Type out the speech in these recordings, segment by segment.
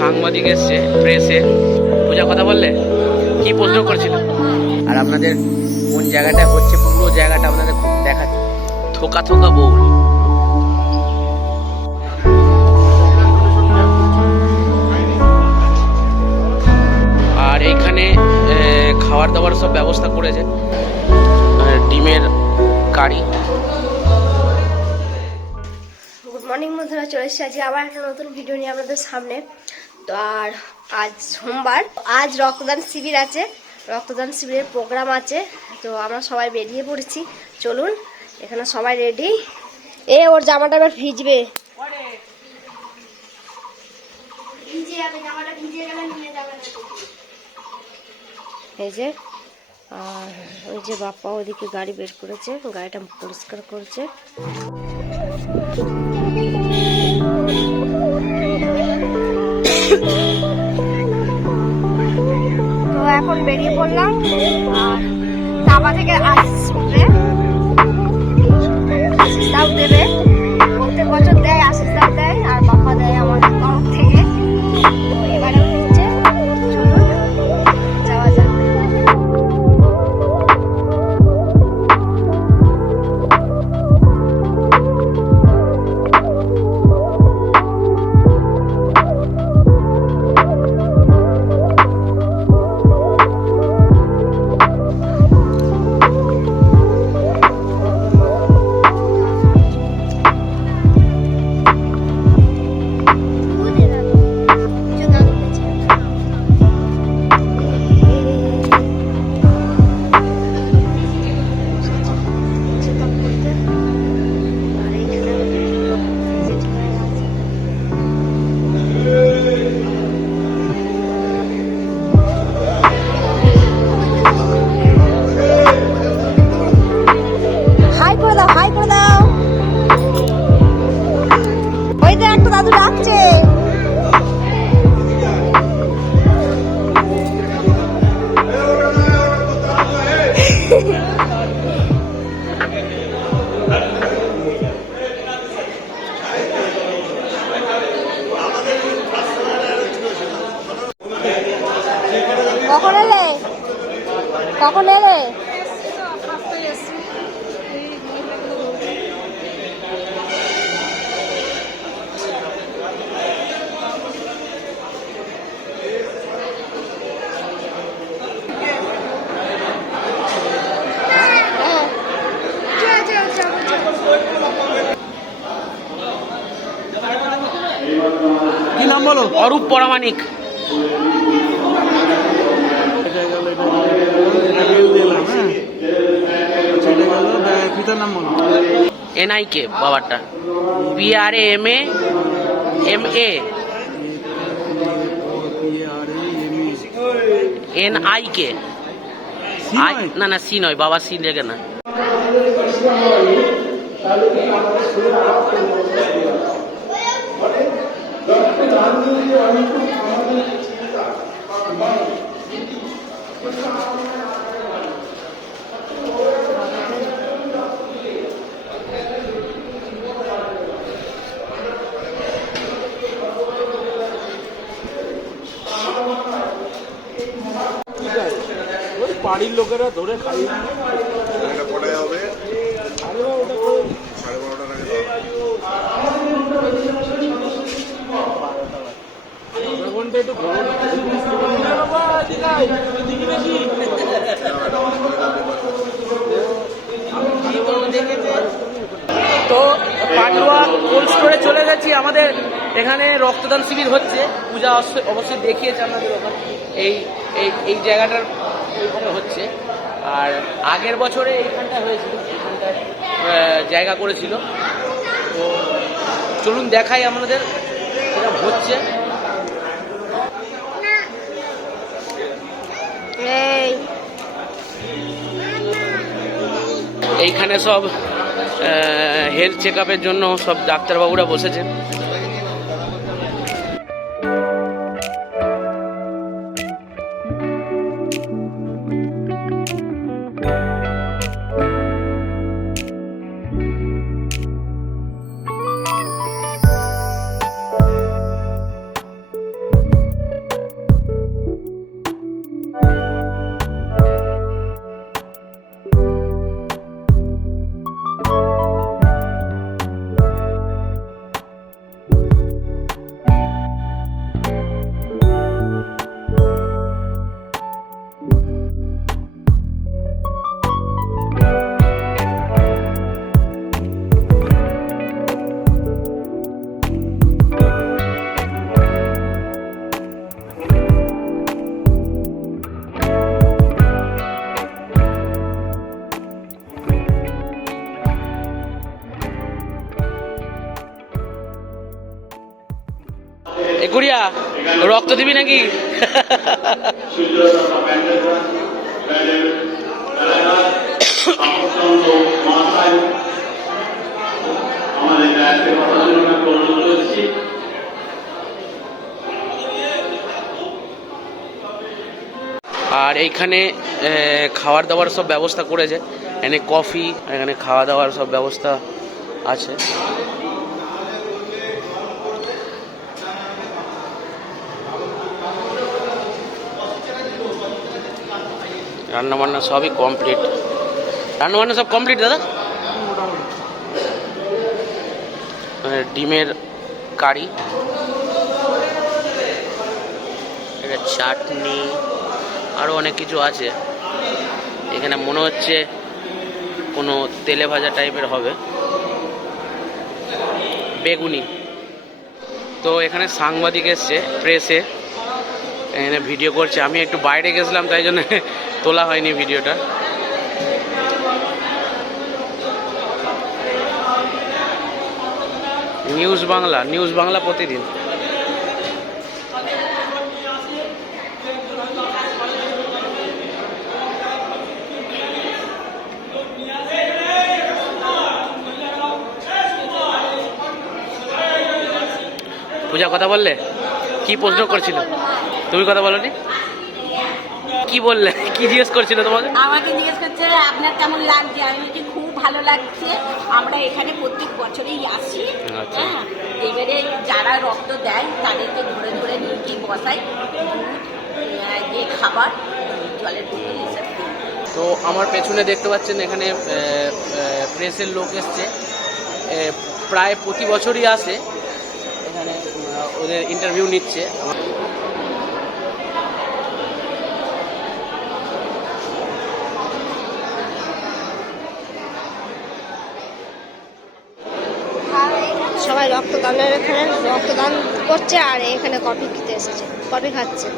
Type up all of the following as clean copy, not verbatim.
সাংবাদিক এসছে, প্রেসে। পূজা কথা বললে, কি প্রশ্ন করছিল? আর আপনাদের কোন জায়গাটা হচ্ছে, পুরো জায়গাটা আপনাদের দেখাচ্ছে। থোকা থোকা বউল। আর এইখানে খাবার দাবার সব ব্যবস্থা করেছে, ডিমের কারি। গুড মর্নিং বন্ধুরা, চলে এসেছি আজকে আবার একটা নতুন ভিডিও নিয়ে আপনাদের সামনে। তো আর আজ সোমবার, আজ রক্তদান শিবির আছে, রক্তদান শিবিরের প্রোগ্রাম আছে। তো আমরা সবাই বেরিয়ে পড়েছি, চলুন। এখানে সবাই রেডি। ওর জামাটা এবার ভিজবে, এই যে। আর ওই যে বাপ্পা ওইদিকে গাড়ি বের করেছে, গাড়িটা পরিষ্কার করছে। তো এখন বেরিয়ে পড়লাম। আর চাপা থেকে আসবে, আশিস দাও দেবে, প্রত্যেক বছর দেয়, আশিস দাও দেয় আর বাপ্পা দেয় আমাদের তরফ থেকে। এবারে হচ্ছে, চলুন যাওয়া যাক। দাদু ডাকছে। কখন এলে? কখন এলে? কি নাম বলো? Arup Paramanik. NIK বাবারটা, PRAMA NIK। না না, সি নয় বাবা, সি লেগে না। বাড়ির লোকেরা ধরে খাই হবে 12:30 একটু তো পান্ডুয়া কোল্ড স্টোরে চলে গেছি। আমাদের এখানে রক্তদান শিবির হচ্ছে, পূজা অবশ্যই দেখিয়েছে আপনাদের ওখানে। এই এই জায়গাটার ওইখানে হচ্ছে। আর আগের বছরে এইখানটায় হয়েছিল, এইখানটায় জায়গা করেছিল। তো চলুন দেখাই আমাদের এটা হচ্ছে। এইখানে সব হেলথ চেক আপের জন্য সব ডাক্তারবাবুরা বসেছেন। এ গুড়িয়া রক্ত দিবি নাকি? আর এইখানে খাবার দাবার সব ব্যবস্থা করেছে, এখানে কফি, এখানে খাওয়া দাওয়ার সব ব্যবস্থা আছে। রান্না বান্না সবই কমপ্লিট, রান্না বান্না সব কমপ্লিট দাদা। ডিমের কারি, এটা চাটনি, আরও অনেক কিছু আছে। এখানে মনে হচ্ছে কোনো তেলে ভাজা টাইপের হবে, বেগুনি। তো এখানে সাংবাদিক এসছে, প্রেসে, এখানে ভিডিও করছে। আমি একটু বাইরে গেছিলাম, তাই জন্য তোলা হয়নি ভিডিওটা। নিউজ বাংলা প্রতিদিন। পূজা কথা বললে? কি প্রশ্ন করছিল? তুমি কথা বলনি? কি বললে? কি জিজ্ঞেস করছিল তোমাকে? আমাকে জিজ্ঞেস করছে আপনার কেমন লাগছে। আমি বলছি খুব ভালো লাগছে, আমরা এখানে প্রত্যেক বছরেই আসি। আচ্ছা। হ্যাঁ, এবারে যারা রক্ত দেয় তাদেরকে ধরে ধরে নিয়ে গিয়ে বসাই, যে খাবার, জলের বোতল এসব দিই। তো আমার পেছনে দেখতে পাচ্ছেন এখানে প্রেসের লোক এসছে, প্রায় প্রতি বছরই আসে এখানে, ওদের ইন্টারভিউ নিচ্ছে। সবাই রক্তদানের এখানে রক্তদান করছে, আর এখানে কফি খেতে এসেছে, কফি খাচ্ছে।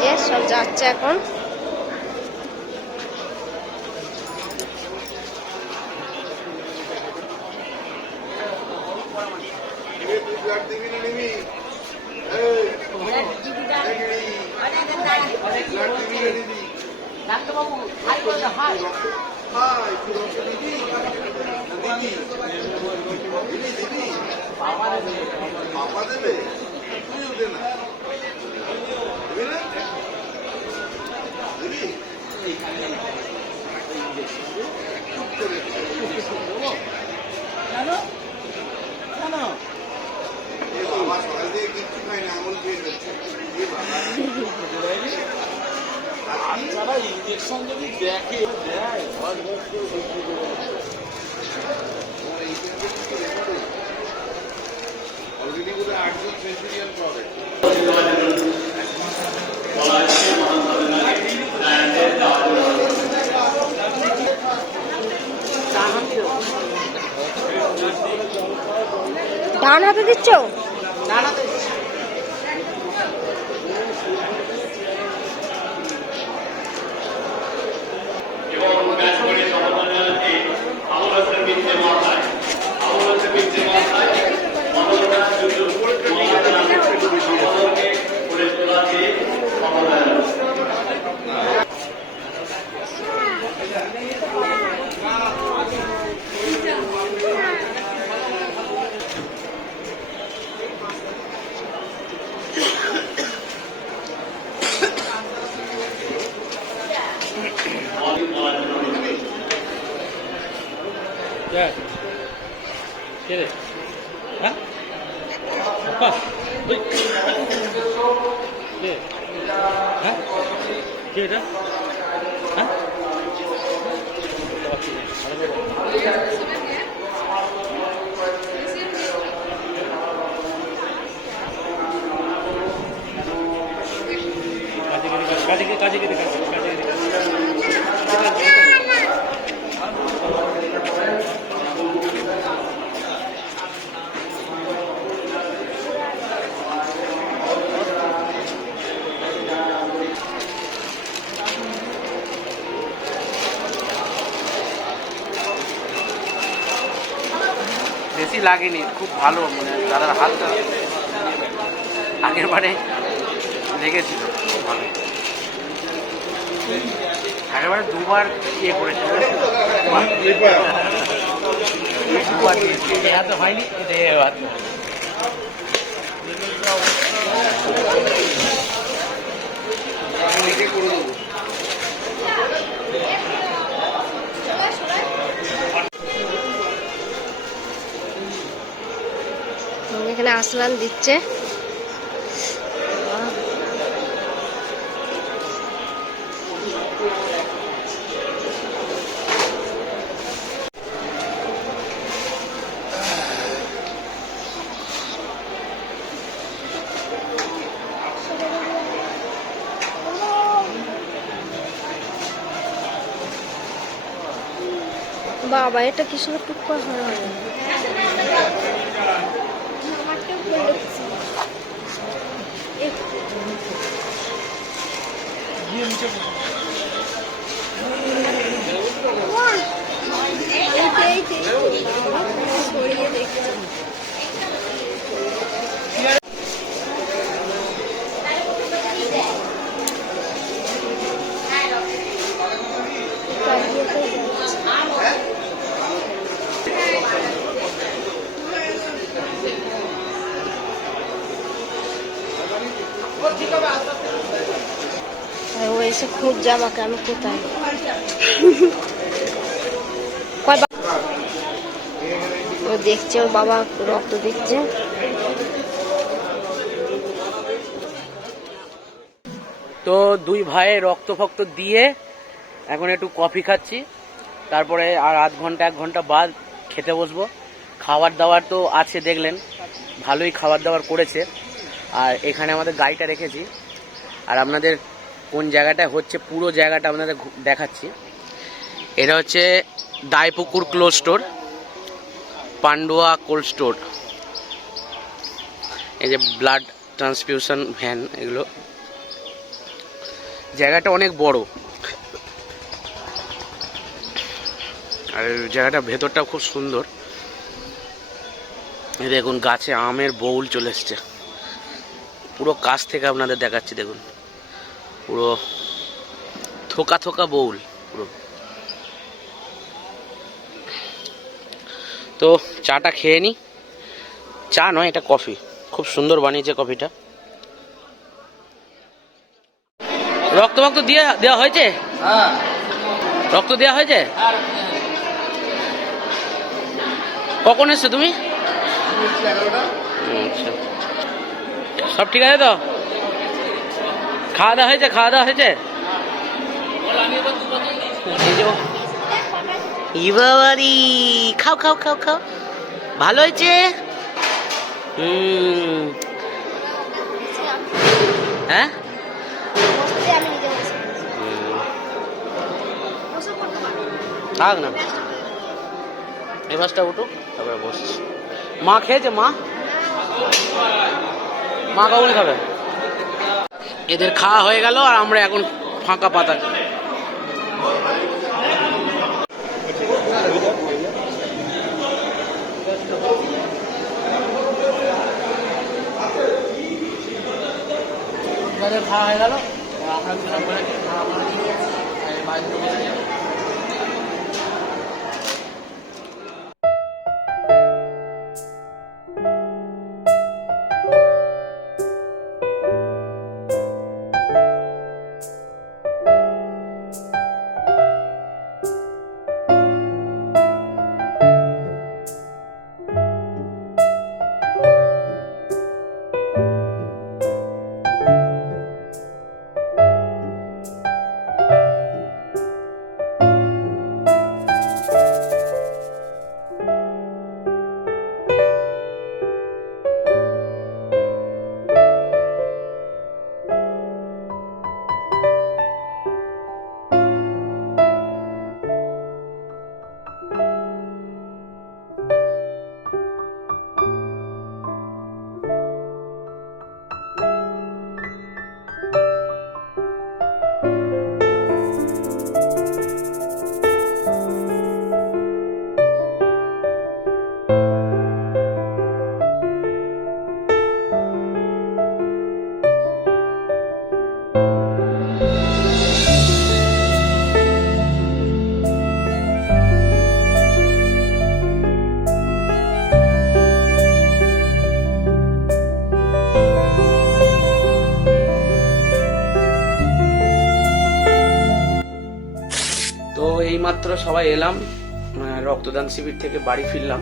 যে সব যাচ্ছে এখন। ডাক্তারবাবু হাই বলতে হাই। বাবা দেবে, তুইও দে না, দেবে না, দিবি? বাবা সকাল থেকে কিচ্ছু খাই না, আঙুল খেয়ে ফেলছে। তারা ইঞ্জেকশন যদি দেখে দেয়, অলরেডি বোধ হয় 8 জন সেঞ্চুরিয়ান পাবে। ডান হাতে দিচ্ছ? কে রে? হ্যাঁ আপা, ওই কে? হ্যাঁ কে এটা? হ্যাঁ কাজে কেটে বেশি লাগেনি, খুব ভালো, মানে দাদার হাতটা আগের বারে লেগেছিল খুব ভালো। আগের বারে দুবার ইয়ে করেছিল, দুবার দিয়েছি, এত হয়নি, এটা এবার এখানে আসলান দিচ্ছে। বাবা এটা কি সুন্দর টুকরা হয়। ও এসে খুঁজছে আমাকে, আমি কোথায়। ও দেখছে ওর বাবা রক্ত দিচ্ছে। তো দুই ভাইয়ে রক্ত ফক্ত দিয়ে এখন একটু কফি খাচ্ছি, তারপরে আর আধ ঘন্টা 1 ঘন্টা বাদ খেতে বসবো। খাবার দাবার তো আছে, দেখলেন ভালোই খাবার দাবার করেছে। আর এখানে আমাদের গাড়িটা রেখেছি, আর আপনাদের কোন জায়গাটায় হচ্ছে পুরো জায়গাটা আপনাদের দেখাচ্ছি। এটা হচ্ছে Daipukur close store, Pandua cold store. এই যে ব্লাড ট্রান্সফিউশন ভ্যান, এগুলো জায়গাটা অনেক বড়, আর জায়গাটা ভেতরটা খুব সুন্দর। এই দেখুন গাছে আমের বউল চলে এসছে, পুরো কাছ থেকে আপনাদের দেখাচ্ছি। দেখুন পুরো থোকা থোকা বউল পুরো। তো চাটা খেয়ে নি, চা নয় এটা কফি, খুব সুন্দর বানিয়েছে কফিটা। রক্ত ফক্ত দেওয়া হয়েছে? রক্ত দেওয়া হয়েছে? কখন এসছো তুমি? আচ্ছা, সব ঠিক আছে তো? খাওয়া দাওয়া হয়েছে? খাওয়া দাওয়া হয়েছে? ইবাবারি, খাও খাও খাও খাও, ভালো হয়েছে। হ্যাঁ, থাক না, এই বাসটা উঠুক তারপরে বসছি। মা খেয়েছে? মা কাউল খাবে। এদের খাওয়া হয়ে গেল, আর আমরা এখন ফাঁকা পাতা। খাওয়া হয়ে গেল, আমরা এইমাত্র সবাই এলাম রক্তদান শিবির থেকে বাড়ি ফিরলাম।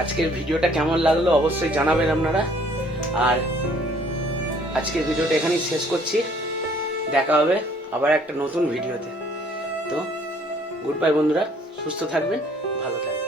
আজকের ভিডিওটা কেমন লাগলো অবশ্যই জানাবেন আপনারা। আর আজকের ভিডিওটা এখানেই শেষ করছি, দেখা হবে আবার একটা নতুন ভিডিওতে। তো গুড বাই বন্ধুরা, সুস্থ থাকবেন, ভালো থাকবেন।